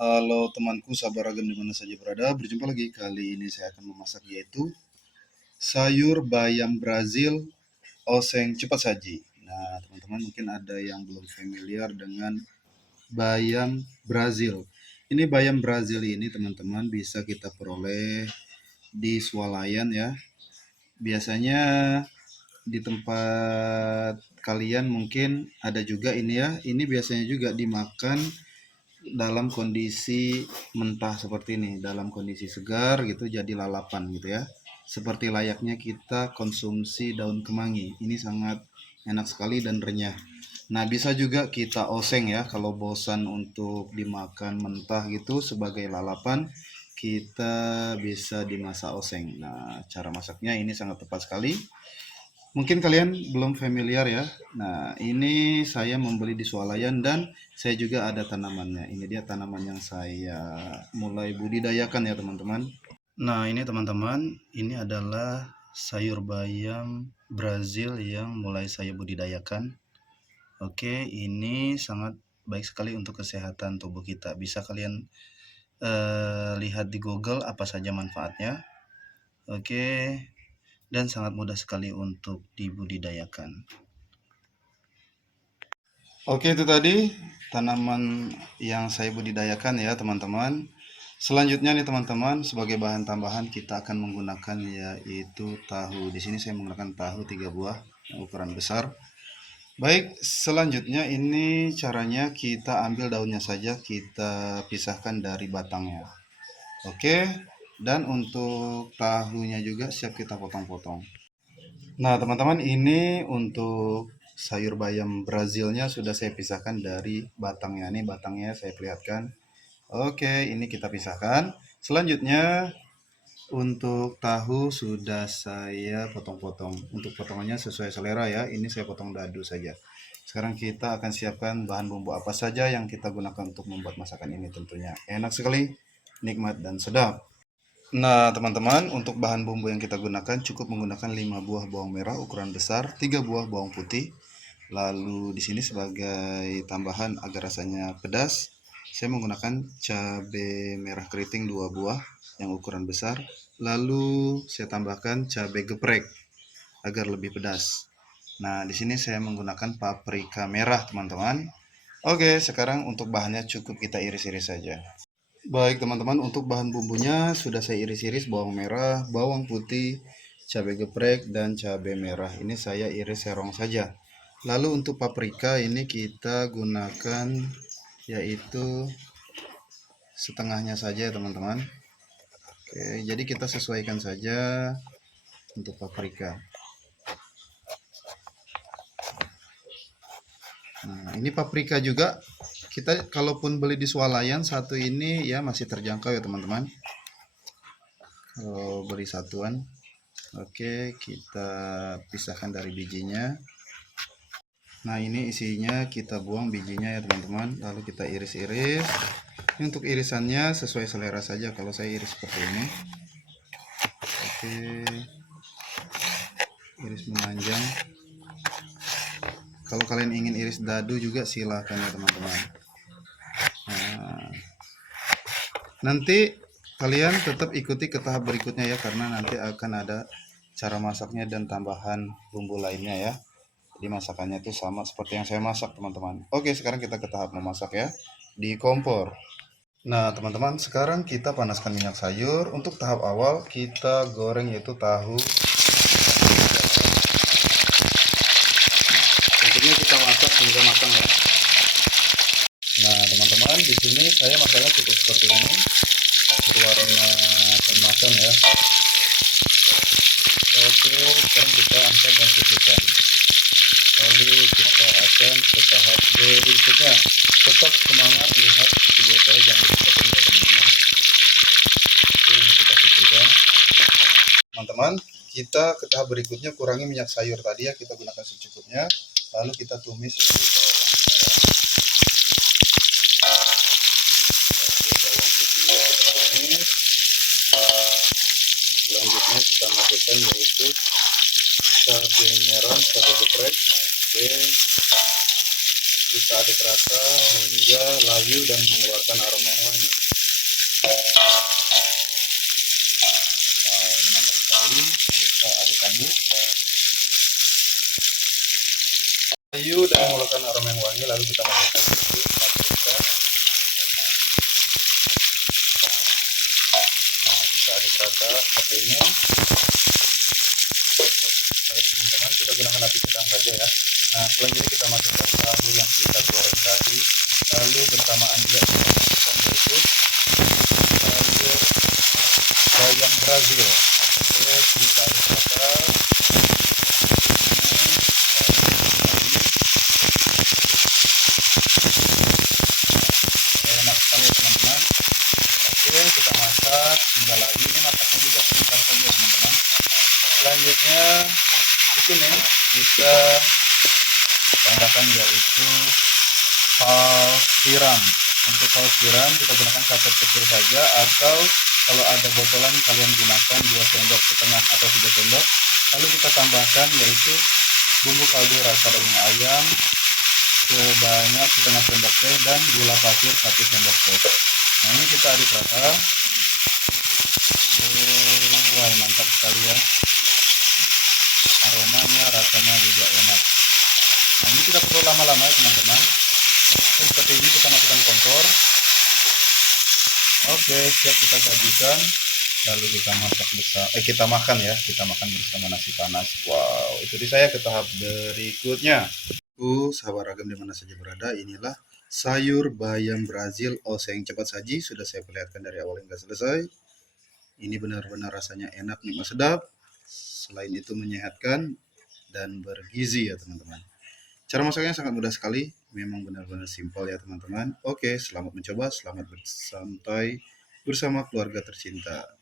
Halo temanku, sabar ragam di mana saja berada. Berjumpa lagi. Kali ini saya akan memasak yaitu sayur bayam Brazil oseng cepat saji. Nah, teman-teman mungkin ada yang belum familiar dengan bayam Brazil. Ini bayam Brazil ini teman-teman bisa kita peroleh di swalayan ya. Biasanya di tempat kalian mungkin ada juga ini ya. Ini biasanya juga dimakan dalam kondisi mentah seperti ini, dalam kondisi segar gitu jadi lalapan gitu ya. Seperti layaknya kita konsumsi daun kemangi. Ini sangat enak sekali dan renyah. Nah, bisa juga kita oseng ya kalau bosan untuk dimakan mentah gitu sebagai lalapan, kita bisa dimasak oseng. Nah, cara masaknya ini sangat tepat sekali. Mungkin kalian belum familiar ya. Nah, ini saya membeli di swalayan dan saya juga ada tanamannya. Ini dia tanaman yang saya mulai budidayakan ya, teman-teman. Nah, ini teman-teman, ini adalah sayur bayam Brazil yang mulai saya budidayakan. Oke, ini sangat baik sekali untuk kesehatan tubuh kita. Bisa kalian lihat di Google apa saja manfaatnya. Oke, dan sangat mudah sekali untuk dibudidayakan. Oke, itu tadi tanaman yang saya budidayakan ya, teman-teman. Selanjutnya nih, teman-teman, sebagai bahan tambahan kita akan menggunakan yaitu tahu. Di sini saya menggunakan tahu 3 buah yang ukuran besar. Baik, selanjutnya ini caranya kita ambil daunnya saja, kita pisahkan dari batangnya. Oke, dan untuk tahunya juga siap kita potong-potong. Nah, teman-teman, ini untuk sayur bayam Brazilnya sudah saya pisahkan dari batangnya. Ini batangnya saya perlihatkan. Oke, ini kita pisahkan. Selanjutnya, untuk tahu sudah saya potong-potong. Untuk potongannya sesuai selera ya. Ini saya potong dadu saja. Sekarang kita akan siapkan bahan bumbu apa saja yang kita gunakan untuk membuat masakan ini tentunya. Enak sekali, nikmat dan sedap. Nah, teman-teman, untuk bahan bumbu yang kita gunakan cukup menggunakan 5 buah bawang merah ukuran besar, 3 buah bawang putih. Lalu di sini sebagai tambahan agar rasanya pedas, saya menggunakan cabai merah keriting 2 buah yang ukuran besar. Lalu saya tambahkan cabai geprek agar lebih pedas. Nah, di sini saya menggunakan paprika merah, teman-teman. Oke, sekarang untuk bahannya cukup kita iris-iris saja. Baik teman-teman, untuk bahan bumbunya sudah saya iris-iris bawang merah, bawang putih, cabai geprek, dan cabai merah. Ini saya iris serong saja. Lalu untuk paprika ini kita gunakan yaitu setengahnya saja teman-teman. Oke, jadi kita sesuaikan saja untuk paprika. Nah, ini paprika juga kita kalaupun beli di swalayan satu ini ya masih terjangkau ya teman-teman. Kalau beli satuan. Oke, kita pisahkan dari bijinya. Nah, ini isinya kita buang bijinya ya teman-teman. Lalu kita iris-iris. Ini untuk irisannya sesuai selera saja. Kalau saya iris seperti ini. Oke. Iris memanjang. Kalau kalian ingin iris dadu juga silahkan ya teman-teman. Nah, nanti kalian tetap ikuti ke tahap berikutnya ya. Karena nanti akan ada cara masaknya dan tambahan bumbu lainnya ya. Jadi masakannya itu sama seperti yang saya masak teman-teman. Oke, sekarang kita ke tahap memasak ya di kompor. Nah teman-teman, sekarang kita panaskan minyak sayur. Untuk tahap awal kita goreng yaitu tahu. Tentunya kita masak hingga matang ya. Nah teman-teman, di sini saya masaknya cukup seperti ini berwarna keemasan ya. Oke, sekarang kita angkat dan suduhkan. Lalu kita akan ke tahap berikutnya. Tetap semangat lihat video saya, jangan lupa ya teman-teman. Oke, ini kita sisihkan. Teman-teman, kita ke tahap berikutnya, kurangi minyak sayur tadi ya, kita gunakan secukupnya. Lalu kita tumis itu bawang merah. Oke, bawang putihnya kita tumis. Selanjutnya kita masukkan yaitu cabai merah, cabai geprek. Oke, kita aduk rata hingga layu dan mengeluarkan aroma yang wangi. aduk kayu dan mengeluarkan aroma yang wangi. Lalu kita masukkan sedikit paprika. Nah, kita aduk rata seperti ini. Baik teman-teman, kita gunakan api sedang saja ya. Nah, selanjutnya kita masukkan tahu yang kita goreng tadi. Lalu bersamaan juga kita masukkan yaitu sayur bayam Brazil. Oke, kita aduk rata. Enak sekali ya teman-teman. Oke, kita masak hingga lagi. Ini masaknya juga sebentar saja teman-teman. Selanjutnya di sini kita tambahkan yaitu saus tiram. Untuk saus tiram kita gunakan sachet kecil saja, atau kalau ada botolan kalian gunakan 2 sendok setengah atau 3 sendok. Lalu kita tambahkan yaitu bumbu kaldu rasa daging ayam sebanyak setengah sendok teh dan gula pasir 1 sendok teh. Nah, ini kita aduk rata. Wah, mantap sekali ya, aromanya, rasanya juga enak. Nah, ini tidak perlu lama-lama ya teman-teman. Seperti ini kita masukkan kompor. Oke, siap kita sajikan. Lalu kita masak bersama, kita makan ya, kita makan bersama nasi panas. Wow, itu di saya ke tahap berikutnya. Sahabat ragam dimana saja berada, inilah sayur bayam Brazil oseng cepat saji. Sudah saya perlihatkan dari awal hingga selesai. Ini benar-benar rasanya enak, nikmat, sedap. Selain itu menyehatkan dan bergizi ya teman-teman. Cara masaknya sangat mudah sekali, memang benar-benar simpel ya teman-teman. Oke, selamat mencoba, selamat bersantai bersama keluarga tercinta.